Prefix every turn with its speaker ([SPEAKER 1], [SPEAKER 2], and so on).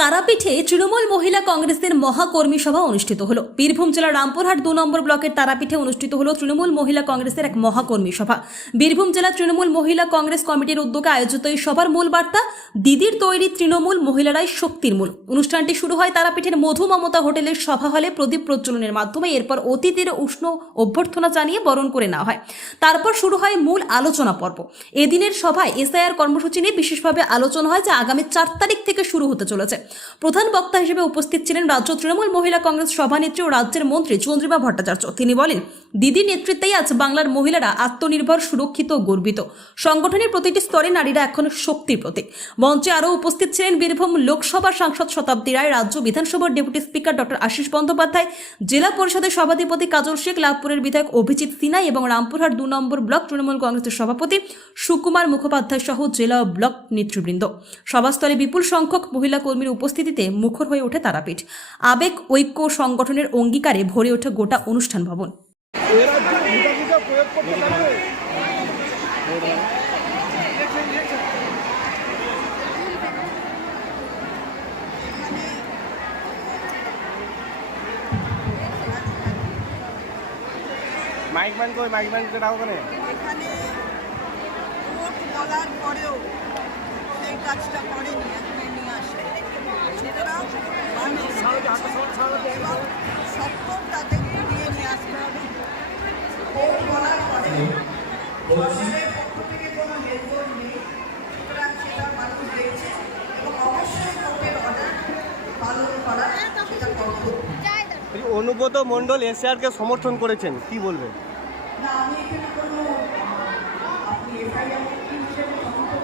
[SPEAKER 1] তারাপীঠে তৃণমূল মহিলা কংগ্রেসের মহাকর্মী সভা অনুষ্ঠিত হলো। বীরভূম জেলার রামপুরহাট দু নম্বর ব্লকের তারাপীঠে অনুষ্ঠিত হলো তৃণমূল মহিলা কংগ্রেসের এক মহাকর্মী সভা। বীরভূম জেলা তৃণমূল মহিলা কংগ্রেস কমিটির উদ্যোগে আয়োজিত এই সভার মূল বার্তা, দিদির তৈরি তৃণমূল মহিলারাই শক্তির মূল। অনুষ্ঠানটি শুরু হয় তারাপীঠের মধু মমতা হোটেলের সভা হলে প্রদীপ প্রজ্বলনের মাধ্যমে, এরপর অতিথির উষ্ণ অভ্যর্থনা জানিয়ে বরণ করে নেওয়া হয়। তারপর শুরু হয় মূল আলোচনা পর্ব। এদিনের সভায় এসআইআর কর্মসূচি নিয়ে বিশেষভাবে আলোচনা হয়, যা আগামী চার তারিখ থেকে শুরু হতে চলেছে। প্রধান বক্তা হিসেবে উপস্থিত ছিলেন রাজ্য তৃণমূল মহিলা কংগ্রেস সভানেত্রী ও রাজ্যের মন্ত্রী চন্দ্রিমা ভট্টাচার্য। তিনি বলেন দিদির নেতৃত্বেই আজ বাংলার মহিলারা আত্মনির্ভর, সুরক্ষিত ও গর্বিত। সংগঠনের প্রতিটি স্তরে নারীরা এখন শক্তির প্রতীক। মঞ্চে আরও উপস্থিত ছিলেন বীরভূম লোকসভা সাংসদ শতাব্দী রায়, রাজ্য বিধানসভার deputy speaker doctor Ashis Bandyopadhyay, জেলা পরিষদের সভাধিপতি কাজল শেখ, লাভপুরের বিধায়ক অভিজিৎ সিনাই এবং রামপুরহাট দু নম্বর ব্লক তৃণমূল কংগ্রেসের সভাপতি সুকুমার মুখোপাধ্যায় সহ জেলা ও ব্লক নেতৃবৃন্দ। সভাস্থলে বিপুল সংখ্যক মহিলা কর্মীর উপস্থিতিতে মুখর হয়ে ওঠে তারাপীঠ। আবেগ, ঐক্য সংগঠনের অঙ্গীকারে ভরে ওঠে গোটা অনুষ্ঠান ভবন।
[SPEAKER 2] মাইক ম্যান কই মাইক ম্যান কেটা ওখানে।
[SPEAKER 3] এখানে পরেও কাজটা নিয়ে আসে তাদেরকে দিয়ে নিয়ে আসতে হবে ভোট বলার পরে সরকারের পক্ষ থেকে কোনো নির্ভর নেই সুতরাং সেটা মানুষ দেখছে এবং অবশ্যই ভোটের অর্ডার পালন করা সেটা কর্তব্য
[SPEAKER 2] মন্ডল অনুব্রত মণ্ডল এসআরকে সমর্থন করেছেন কি বলবেন?
[SPEAKER 3] না আমি এখানে কোনো আপনি এফআইআর হিসেবে সমর্থন